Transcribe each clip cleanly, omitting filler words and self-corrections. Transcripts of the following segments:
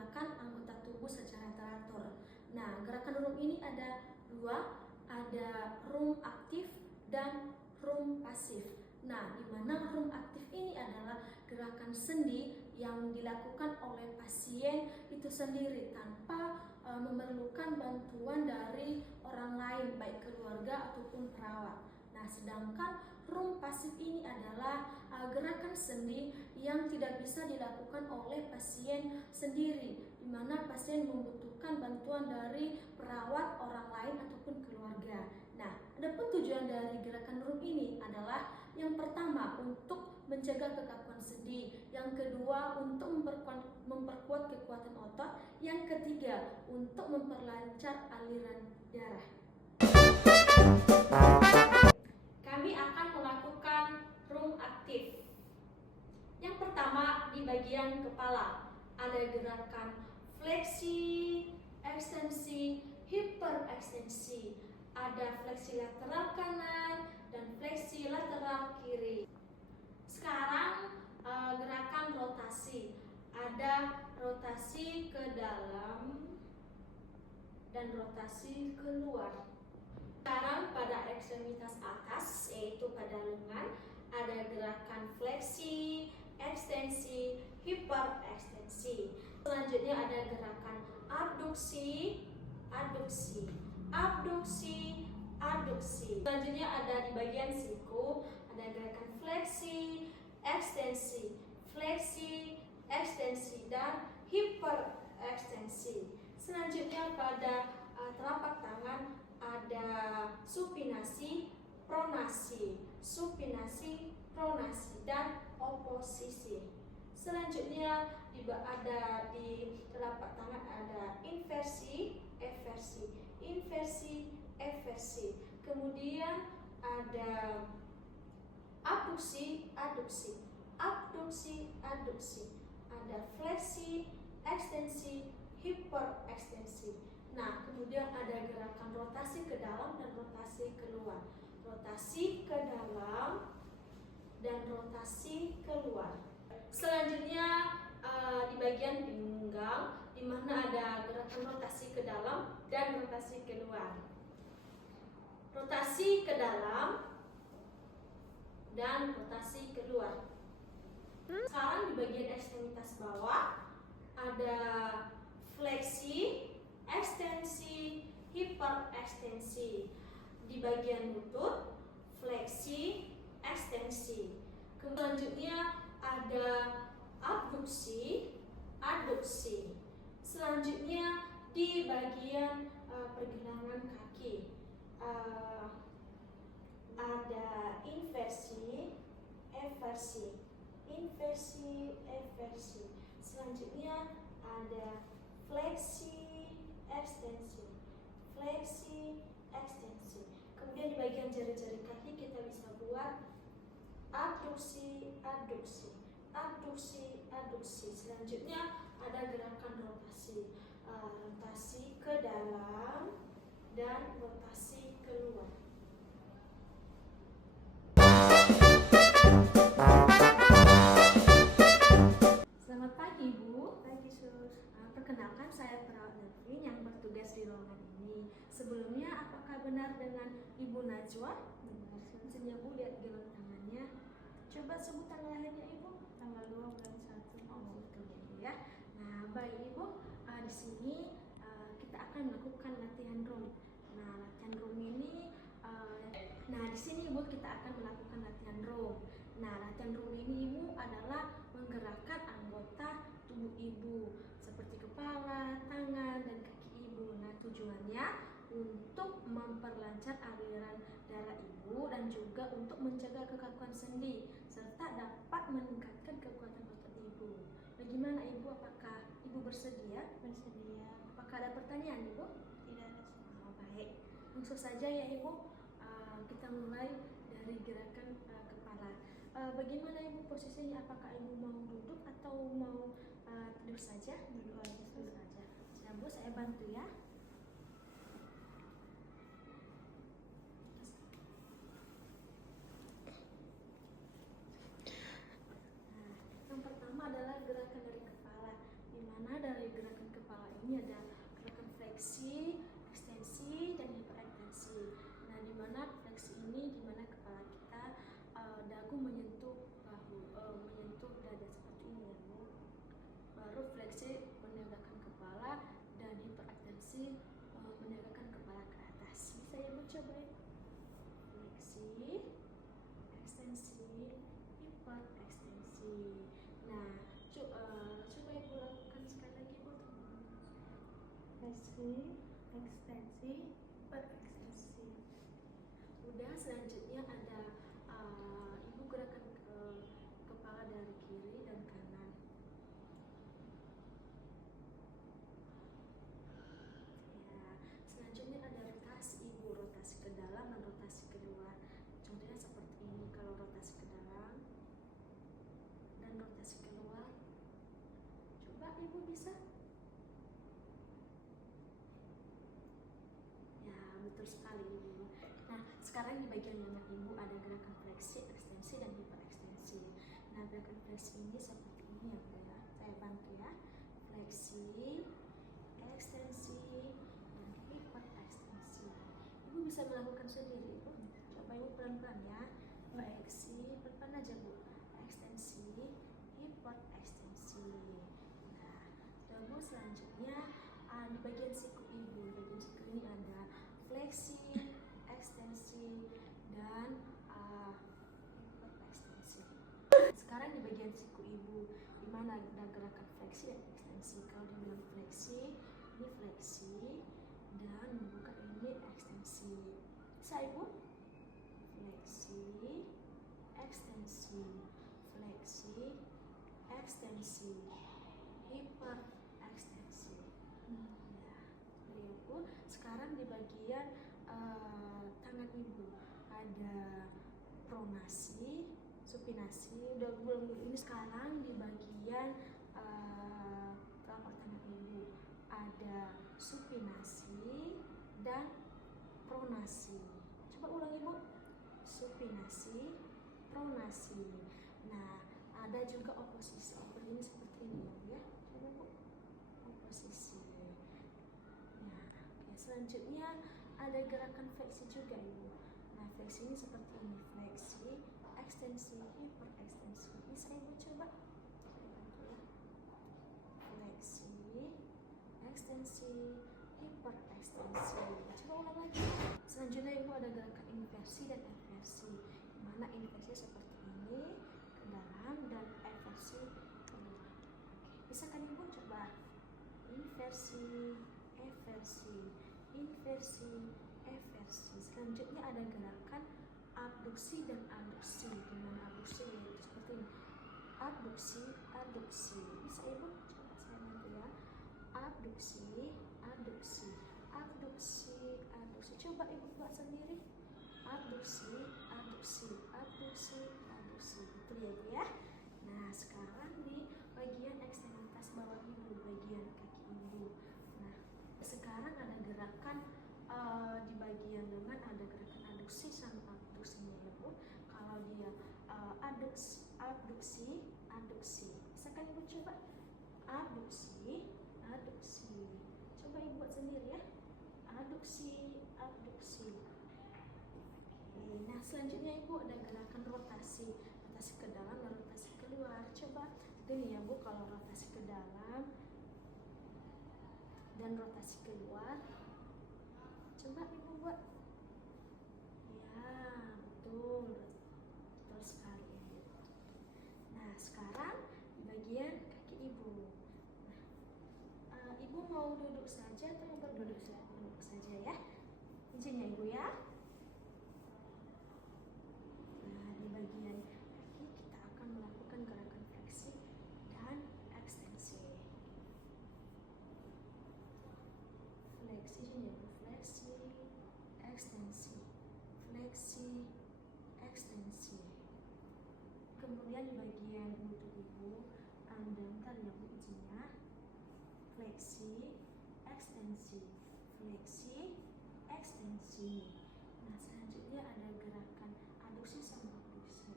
menggerakkan anggota tubuh secara teratur. Nah, gerakan room ini ada dua, ada room aktif dan room pasif. Nah, di mana room aktif ini adalah gerakan sendi yang dilakukan oleh pasien itu sendiri tanpa memerlukan bantuan dari orang lain, baik keluarga ataupun perawat. Nah, sedangkan room pasif ini adalah gerakan sendi yang tidak bisa dilakukan oleh pasien sendiri, di mana pasien membutuhkan bantuan dari perawat, orang lain ataupun keluarga. Nah, adapun tujuan dari gerakan room ini adalah yang pertama untuk mencegah kekakuan sendi, yang kedua untuk memperkuat kekuatan otot, yang ketiga untuk memperlancar aliran darah. Kami akan melakukan room aktif. Yang pertama di bagian kepala ada gerakan fleksi, ekstensi, hiperekstensi. Ada fleksi lateral kanan dan fleksi lateral kiri. Sekarang gerakan rotasi. Ada rotasi ke dalam dan rotasi keluar. Sekarang pada ekstremitas atas, yaitu pada lengan, ada gerakan fleksi, ekstensi, hiperekstensi. Selanjutnya ada gerakan abduksi, adduksi, abduksi, adduksi. Selanjutnya ada di bagian siku, ada gerakan fleksi, ekstensi, fleksi, ekstensi, dan hiperekstensi. Selanjutnya pada telapak tangan ada supinasi, pronasi, supinasi, pronasi, dan oposisi. Selanjutnya ada di telapak tangan ada inversi, eversi, inversi, eversi. Kemudian ada abduksi, adduksi, abduksi, adduksi. Ada fleksi, ekstensi, hiperekstensi. Nah, kemudian ada gerakan rotasi ke dalam dan rotasi keluar. Rotasi ke dalam dan rotasi keluar. Selanjutnya di bagian pinggang, di mana ada gerakan rotasi ke dalam dan rotasi keluar. Rotasi ke dalam dan rotasi keluar. Sekarang di bagian ekstremitas bawah ada fleksi, ekstensi, hiperekstensi. Di bagian lutut, fleksi, ekstensi. Selanjutnya ada abduksi, adduksi. Selanjutnya di bagian pergelangan kaki ada inversi, eversi, inversi, eversi. Selanjutnya ada fleksi, ekstensi, fleksi, ekstensi. Kemudian di bagian jari-jari kaki kita bisa buat abduksi, adduksi, abduksi, adduksi. Selanjutnya ada gerakan rotasi, rotasi ke dalam dan rotasi keluar. Selamat pagi, Bu. Pagi, Sus. Perkenalkan, saya perawat Nevin yang bertugas di ruangan ini. Sebelumnya, apakah benar dengan Ibu Najwa? Benar, Sus. Sini Bu, lihat gelang tangannya. Coba sebut tanggal lahirnya Ibu. Tanggal 2 bulan 1. Oh, betul ya. Nah, baik Ibu, di sini kita akan melakukan latihan room. Nah, latihan room ini di sini Ibu kita akan melakukan latihan room. Nah, latihan room ini Ibu adalah menggerakkan anggota tubuh Ibu seperti kepala, tangan, dan kaki Ibu. Nah, tujuannya untuk memperlancar aliran darah Ibu dan juga untuk mencegah kekakuan sendi serta dapat meningkatkan kekuatan otot Ibu. Bagaimana Ibu? Apakah Ibu bersedia? Bersedia. Apakah ada pertanyaan Ibu? Tidak ada, Sus. Oh, baik. Langsung saja ya Ibu. Kita mulai dari gerakan kepala. Bagaimana Ibu posisinya? Apakah Ibu mau duduk atau mau tidur saja? Duduk aja, Sus. Duduk saja. Siap Bu, saya bantu ya. Yang pertama adalah gerakan dari kepala, di mana dari gerakan ekstensi, hiperekstensi. Nah, coba Ibu lakukan sekali lagi, Bu. Fleksi, ekstensi, hiperekstensi. Udah, selanjutnya ada Ibu gerakan kepala dari kiri dan kanan. Ya, selanjutnya ada rotasi Ibu, rotasi ke dalam dan rotasi keluar. Contohnya seperti ini, kalau rotasi ke dalam dan rotasi keluar. Coba Ibu bisa? Ya, betul sekali Ibu. Nah, sekarang di bagian lengan Ibu ada gerakan fleksi, ekstensi, dan hiperekstensi. Nah, gerakan fleksi ini seperti ini ya Bu ya. Saya bantu ya. Fleksi, ekstensi, dan hiperekstensi. Ibu bisa melakukan sendiri Ibu. Coba Ibu pelan-pelan ya. Fleksi, pelan-pelan aja Bu. Ekstensi, hiperekstensi. Nah, lalu selanjutnya di bagian siku Ibu. Di bagian siku ini ada fleksi, ekstensi, dan hiperekstensi. Sekarang di bagian siku Ibu, di mana ada gerakan fleksi dan ekstensi. Kalau dibilang fleksi, ini fleksi, dan membuka ini ekstensi. Bisa Ibu? Fleksi, ekstensi, fleksi, ekstensi, hiperekstensi. Nah, Ibu, sekarang di bagian tangan Ibu ada pronasi, supinasi. Udah belum ini. Sekarang di bagian telapak tangan Ibu ada supinasi dan pronasi. Coba ulang Ibu. Supinasi, pronasi. Nah, ada juga oposisi. Oposisi ini seperti ini ya. Coba Bu. Oposisi. Nah, oke. Selanjutnya ada gerakan fleksi juga Ibu. Nah, fleksi ini seperti ini. Fleksi, ekstensi, hiperekstensi. Bisa Ibu coba? Fleksi, ekstensi, hiperekstensi. Coba ulang lagi. Selanjutnya Ibu ada gerakan inversi dan eversi. Mana inversi seperti ini ke dalam dan eversi keluar. Bisa kan Ibu coba? Inversi, eversi, inversi, eversi. Selanjutnya ada gerakan abduksi dan aduksi. Dimana abduksi yaitu seperti ini. Abduksi, aduksi. Bisa Ibu? Coba saya bantu ya. Abduksi, aduksi, abduksi, aduksi. Coba Ibu buat sendiri. Abduksi, aduksi, abduksi, aduksi. Betul ya Bu ya? Nah, sekarang di bagian ekstremitas bawah Ibu, bagian kaki Ibu. Nah, sekarang ada gerakan di bagian lengan ada gerakan aduksi sama abduksinya ya Bu. Kalau dia abduksi, aduksi. Bisa kan Ibu coba? Abduksi, aduksi. Coba Ibu buat sendiri ya. Aduksi, abduksi. Oke, nah selanjutnya Ibu ada gerakan rotasi. Rotasi ke dalam dan rotasi keluar. Coba ini ya Bu, kalau rotasi ke dalam dan rotasi keluar. Coba Ibu buat. Ya, betul. Betul sekali Ibu. Nah, sekarang di bagian kaki Ibu. Nah, Ibu mau duduk saja atau mau berduduk? Duduk saja ya. Izin ya Ibu ya. Nah, di bagian kaki kita akan melakukan gerakan fleksi dan ekstensi. Fleksi ya Bu, fleksi, ekstensi, fleksi, ekstensi. Kemudian di bagian lutut Ibu, bentar ya Bu izinnya. Fleksi, ekstensi, fleksi, ekstensi. Nah, selanjutnya ada gerakan aduksi sama abduksi.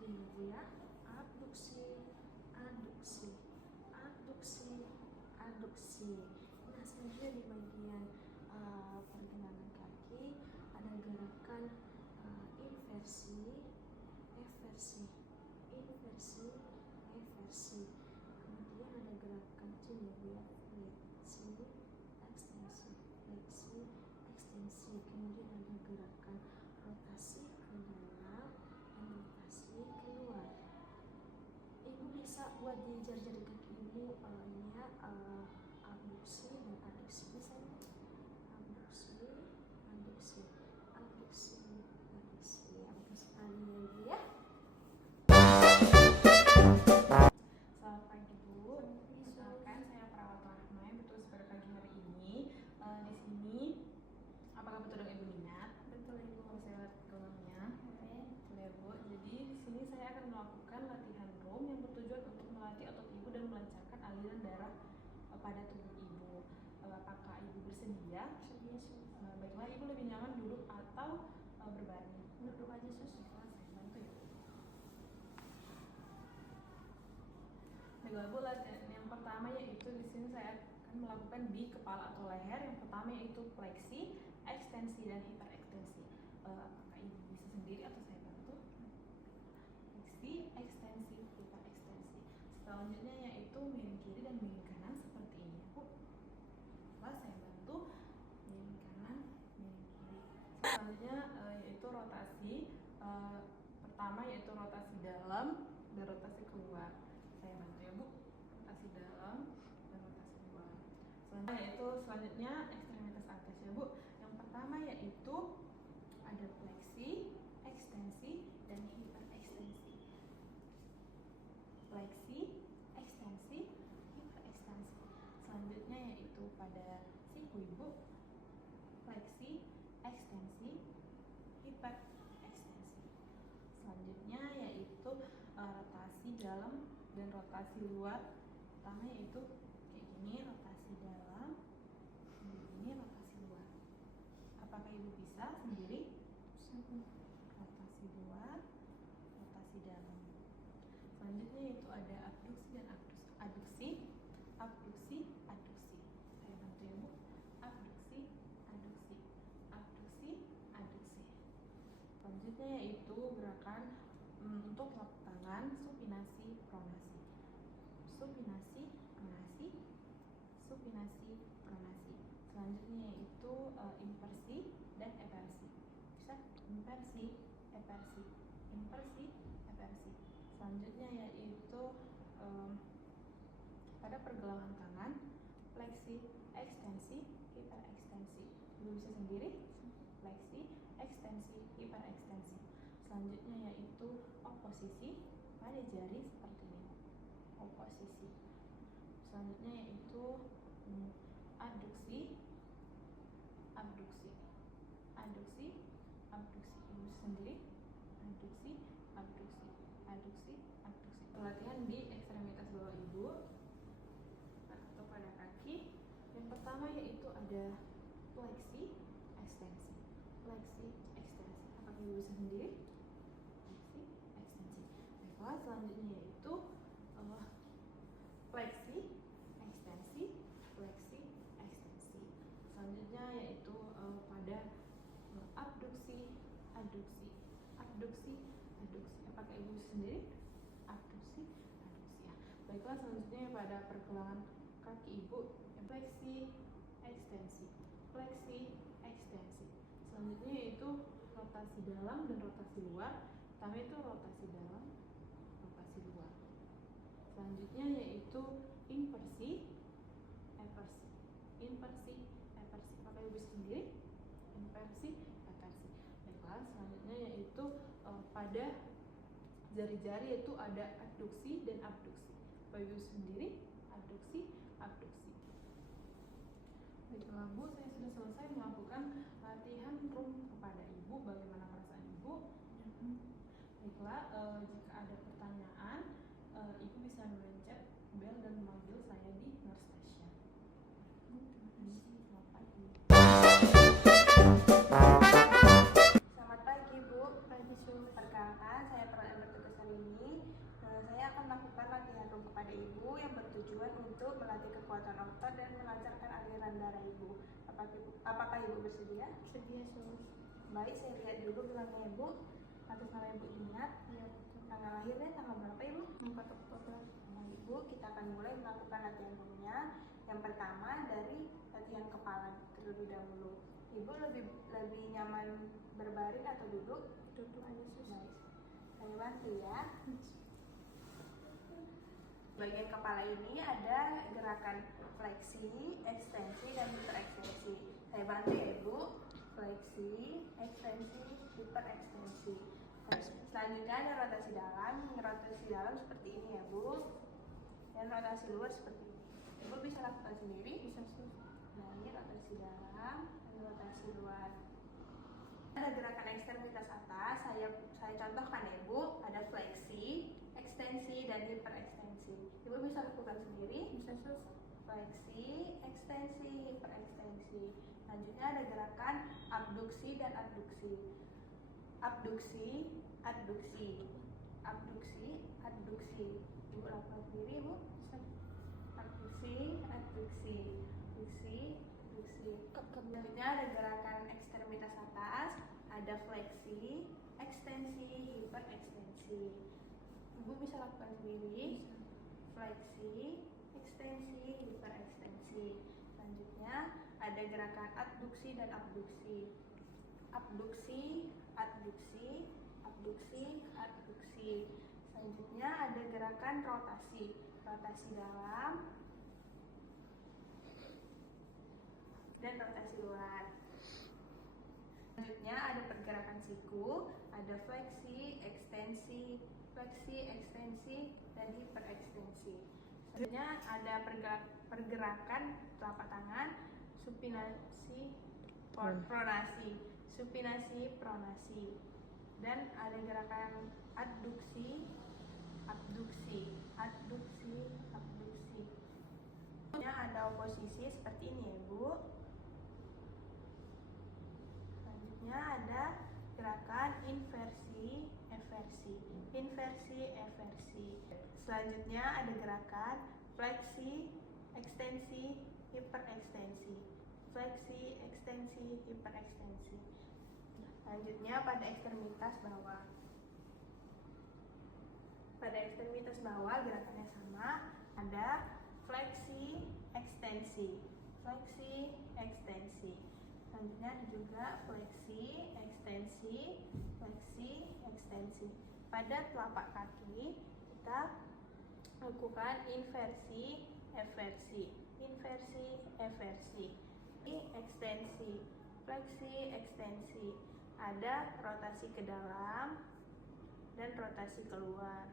Ini Bu ya, abduksi, aduksi, abduksi, aduksi. Nah, selanjutnya di bagian pergelangan kaki ada gerakan inversi, eversi, inversi, eversi. Kemudian ada gerakan sini ya, fleksi, ekstensi, fleksi, ekstensi. Kemudian ada gerakan rotasi ke dalam dan rotasi keluar. Ibu bisa buat di jari-jari kaki ibu ini ya, abduksi dan aduksi. Bisa ya? Abduksi, aduksi, abduksi, aduksi. Ya, betul sekali ya ibu ya. Selamat pagi Bu. Misalkan saya perawat Rahma yang betul pada pagi hari ini. Di sini apakah betul dong Ibu minat? Betul Ibu. Kalau saya lihat kolomnya. Oke. Boleh Bu. Jadi di sini saya akan melakukan latihan room yang bertujuan untuk melatih otot ibu dan melancarkan aliran darah pada tubuh ibu. Apakah ibu bersedia? Bersedia sus. Baiklah, ibu lebih nyaman duduk atau berbaring? Duduk aja sus. Baiklah, saya bantu ya. Baiklah Bu, latihan yang pertama yaitu di sini saya akan melakukan di kepala atau leher. Yang pertama yaitu fleksi, ekstensi dan hiperekstensi. Apakah ibu bisa sendiri atau saya bantu? Fleksi, ekstensi, hiperekstensi. Selanjutnya yaitu miring kiri dan miring kanan seperti ini Bu. Baiklah, saya bantu miring kanan, miring kiri. Selanjutnya yaitu rotasi. Pertama yaitu rotasi dalam dan rotasi keluar. Saya bantu ya Bu. Rotasi dalam dan rotasi keluar. Selanjutnya ekstremitas atas ya Bu. Yang pertama yaitu ada fleksi, ekstensi dan hiperekstensi. Fleksi, ekstensi, hiperekstensi. Selanjutnya yaitu pada siku ibu, fleksi, ekstensi, hiperekstensi. Selanjutnya yaitu rotasi dalam dan rotasi luar. Pertama yaitu kayak gini, rotasi dalam, ini rotasi luar. Apakah ibu bisa sendiri? Rotasi luar, rotasi dalam. Selanjutnya yaitu ada abduksi dan aduksi, abduksi, aduksi. Saya bantu ya Bu. Abduksi, aduksi, abduksi, aduksi. Selanjutnya yaitu gerakan untuk telapak tangan, supinasi, pronasi. Supinasi, pronasi, supinasi, pronasi. Selanjutnya yaitu inversi dan eversi. Bisa? Inversi, eversi, inversi, eversi. Selanjutnya yaitu pada pergelangan tangan, fleksi, ekstensi, hiperekstensi. Ibu bisa sendiri? Fleksi, ekstensi, hiperekstensi. Selanjutnya yaitu oposisi pada jari seperti ini. Oposisi. Selanjutnya yaitu aduksi, abduksi, aduksi, abduksi. Ibu sendiri? Aduksi, abduksi, aduksi, abduksi. Pelatihan di ekstremitas bawah ibu atau pada kaki. Yang pertama yaitu ada fleksi, ekstensi, fleksi, ekstensi. Apakah ibu bisa sendiri? Fleksi, ekstensi. Baiklah, selanjutnya yaitu fleksi, ekstensi, fleksi, ekstensi. Selanjutnya yaitu pada abduksi, aduksi, abduksi, aduksi. Apakah ibu bisa sendiri? Abduksi, aduksi ya. Baiklah, selanjutnya pada pergelangan kaki ibu, fleksi, ekstensi, fleksi, ekstensi. Selanjutnya yaitu rotasi dalam dan rotasi luar. Pertama itu rotasi dalam, rotasi luar. Selanjutnya yaitu inversi, eversi, inversi, eversi. Apakah ibu sendiri? Inversi, eversi. Baiklah, selanjutnya yaitu pada jari-jari yaitu ada adduksi dan abduksi. Apakah ibu sendiri? Adduksi, abduksi. Baiklah Bu, saya sudah selesai melakukan latihan room kepada ibu. Bagaimana perasaan ibu? Baiklah, jika ada pertanyaan, ibu bisa mencet bel dan memanggil saya di nurse station. Selamat pagi. Selamat pagi Bu. Pagi sus. Perkenalkan, saya perawat yang bertugas hari ini. Saya akan melakukan latihan room kepada ibu yang bertujuan untuk melatih kekuatan otot dan melancarkan aliran darah ibu. Apakah ibu bersedia? Bersedia sus. Baik, saya lihat dulu bilangnya ibu. Atas nama ibu diingat. Iya. Tanggal lahirnya tanggal berapa ibu? 4 Oktober. Nah, ibu, kita akan mulai melakukan latihan roomnya. Yang pertama dari latihan kepala terlebih dahulu. Ibu lebih nyaman berbaring atau duduk? Duduk aja sus. Baik. Saya bantu ya. Bagian kepala ini ada gerakan fleksi, ekstensi, dan hiperekstensi. Saya bantu ya Ibu. Fleksi, ekstensi, hiperekstensi. Selanjutnya ada rotasi dalam. Rotasi dalam seperti ini ya Bu. Dan rotasi luar seperti ini. Ibu bisa lakukan sendiri? Bisa sus. Nah, ini rotasi dalam dan rotasi luar. Ada gerakan ekstremitas atas. Saya contohkan ya Ibu. Ada fleksi, ekstensi, dan hiperekstensi. Ibu bisa lakukan sendiri? Bisa sus. Fleksi, ekstensi, hiperekstensi. Selanjutnya ada gerakan abduksi dan adduksi. Abduksi, adduksi. Abduksi, adduksi. Ibu lakukan sendiri Ibu. Abduksi, adduksi. Abduksi, adduksi. Selanjutnya ada gerakan ekstremitas atas. Ada fleksi, ekstensi, hiperekstensi. Ibu bisa lakukan sendiri. Fleksi, ekstensi, hiperekstensi. Selanjutnya ada gerakan adduksi dan abduksi. Abduksi, adduksi, abduksi, adduksi. Selanjutnya ada gerakan rotasi. Rotasi dalam dan rotasi luar. Selanjutnya ada pergerakan siku, ada fleksi, ekstensi, dan hiperekstensi. Selanjutnya ada pergerakan telapak tangan, supinasi, pronasi, supinasi, pronasi. Dan ada gerakan adduksi, abduksi, adduksi, abduksi. Selanjutnya ada oposisi seperti ini ya Bu. Selanjutnya ada gerakan inversi, eversi, inversi, eversi. Selanjutnya ada gerakan fleksi, ekstensi, hiperekstensi, fleksi, ekstensi, hiperekstensi. Selanjutnya pada ekstremitas bawah. Pada ekstremitas bawah gerakannya sama, ada fleksi, ekstensi, fleksi, ekstensi. Selanjutnya ada juga fleksi, ekstensi, fleksi, ekstensi. Pada telapak kaki kita lakukan inversi, eversi, inversi, eversi. Ini ekstensi, fleksi, ekstensi. Ada rotasi ke dalam dan rotasi keluar.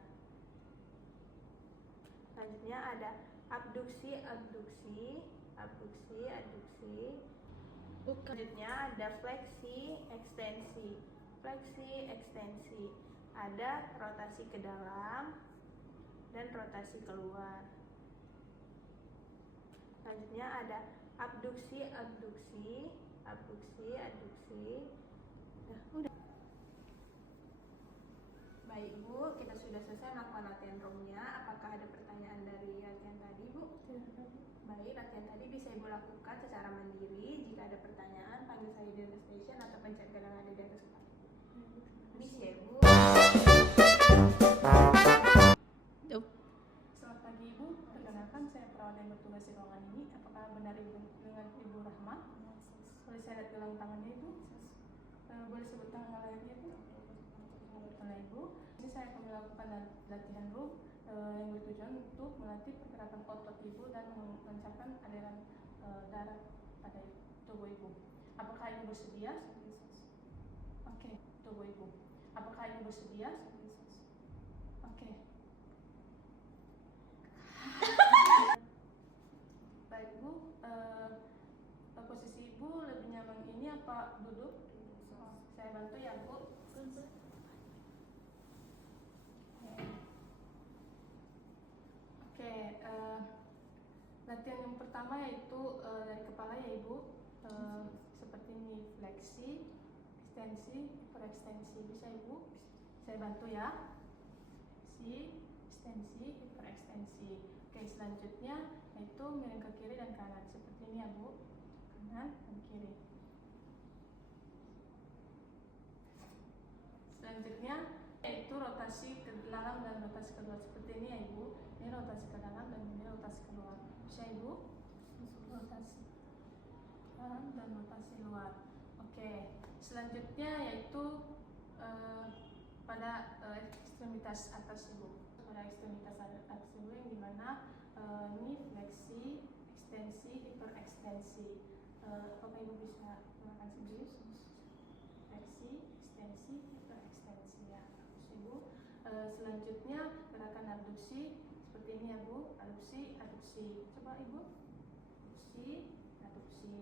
Selanjutnya ada abduksi, abduksi, abduksi, adduksi. Selanjutnya ada fleksi, ekstensi, fleksi, ekstensi. Ada rotasi ke dalam dan rotasi keluar. Selanjutnya ada abduksi, abduksi, abduksi, adduksi. Nah, udah. Baik Bu, kita sudah selesai melakukan latihan roomnya. Apakah ada pertanyaan dari latihan tadi Bu? Baik, latihan tadi bisa Ibu lakukan secara mandiri. Jika ada pertanyaan, panggil saya di atas station atau pencet yang ada di atas kepala. Bisa ya Bu. Selamat pagi Ibu, perkenalkan saya perawat yang bertugas di ruangan ini. Apakah benar Ibu dengan Ibu Rahma? Boleh saya lihat gelang tangannya Ibu? Boleh sebut tanggal lahirnya Ibu? Oleh Ibu, ini saya akan melakukan latihan room yang bertujuan untuk melatih pergerakan otot Ibu dan melancarkan aliran darah pada tubuh Ibu. Apakah Ibu bersedia? Oke, tubuh Ibu. Apakah Ibu bersedia? Oke. Baik Bu, posisi Ibu lebih nyaman ini apa duduk? Saya bantu ya Bu. Oke, latihan yang pertama yaitu dari kepala ya Ibu. Seperti ini, fleksi, ekstensi, hiperekstensi. Bisa Ibu? Saya bantu ya. Fleksi, ekstensi, hiperekstensi. Oke, selanjutnya yaitu miring ke kiri dan kanan. Seperti ini ya Bu. Kanan dan kiri. Selanjutnya yaitu rotasi ke dalam dan rotasi keluar. Seperti ini ya Ibu. Ini rotasi ke dalam dan ini rotasi keluar. Bisa Ibu? Rotasi. dalam dan rotasi luar. Oke, selanjutnya yaitu pada ekstremitas atas ibu. Pada ekstremitas atas ibu yang dimana ini fleksi, ekstensi, hiperekstensi. Apakah ibu bisa menggunakan sendiri? Fleksi, ekstensi, hiperekstensi ya, ibu. Selanjutnya gerakan abduksi seperti ini ya bu, adduksi, adduksi. Coba ibu, adduksi, adduksi.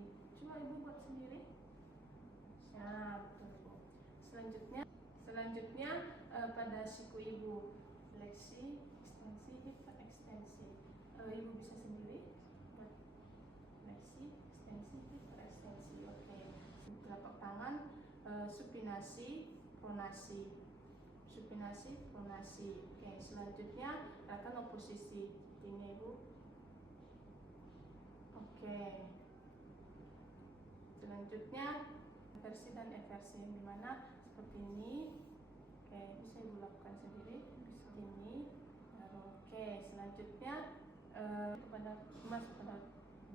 Coba ibu buat sendiri. Nah, betul bu. Selanjutnya pada siku ibu, fleksi, ekstensi, hiperekstensi. Ibu bisa sendiri buat fleksi, ekstensi, hiperekstensi. Oke. Telapak tangan, supinasi, pronasi. Supinasi, pronasi. Oke, selanjutnya gerakan oposisi. Ini ibu. Oke. Selanjutnya inversi dan eversi, di mana seperti ini. Oke, bisa ibu lakukan sendiri. Seperti ini. Oke, selanjutnya pada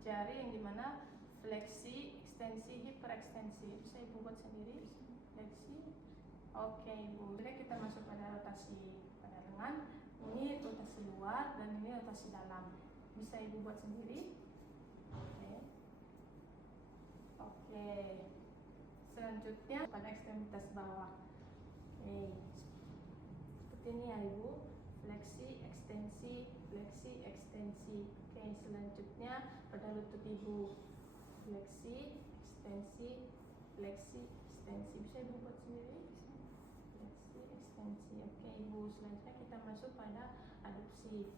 jari yang dimana fleksi, ekstensi, hiperekstensi. Bisa ibu buat sendiri. Fleksi. Oke ibu. Jadi kita masuk pada rotasi pada lengan. Ini rotasi luar dan ini rotasi dalam. Bisa ibu buat sendiri. Oke. Selanjutnya pada ekstremitas bawah. Oke. Seperti ini ya ibu. Fleksi, ekstensi, fleksi, ekstensi. Oke. Selanjutnya pada lutut ibu. Fleksi, ekstensi, fleksi, ekstensi. Bisa ibu buat sendiri. Fleksi, ekstensi. Oke ibu. Selanjutnya kita masuk pada adduksi.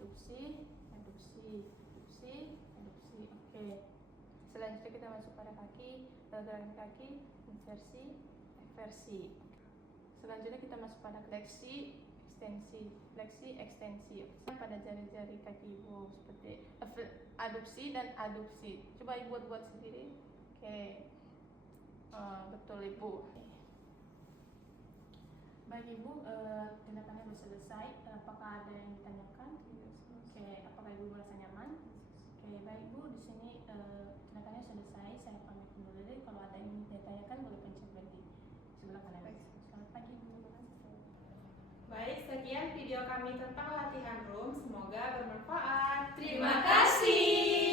Adduksi, adduksi, adduksi, adduksi. Oke. Selanjutnya kita masuk pada kaki, gerakan kaki, inversi, eversi. Selanjutnya kita masuk pada fleksi, ekstensi, fleksi, ekstensi. Pada jari-jari kaki ibu seperti adduksi dan adduksi. Coba ibu buat sendiri. Oke. Betul ibu. Baik ibu, tindakannya sudah selesai. Apakah ada yang ditanyakan? Oke, apakah ibu merasa nyaman? Oke, baik bu, di sini tindakannya selesai. Saya pamit dulu deh. Kalau ada yang ditanyakan boleh pencet lagi sebelah kanan. Selamat pagi bu. Baik, sekian video kami tentang latihan room. Semoga bermanfaat. Terima kasih.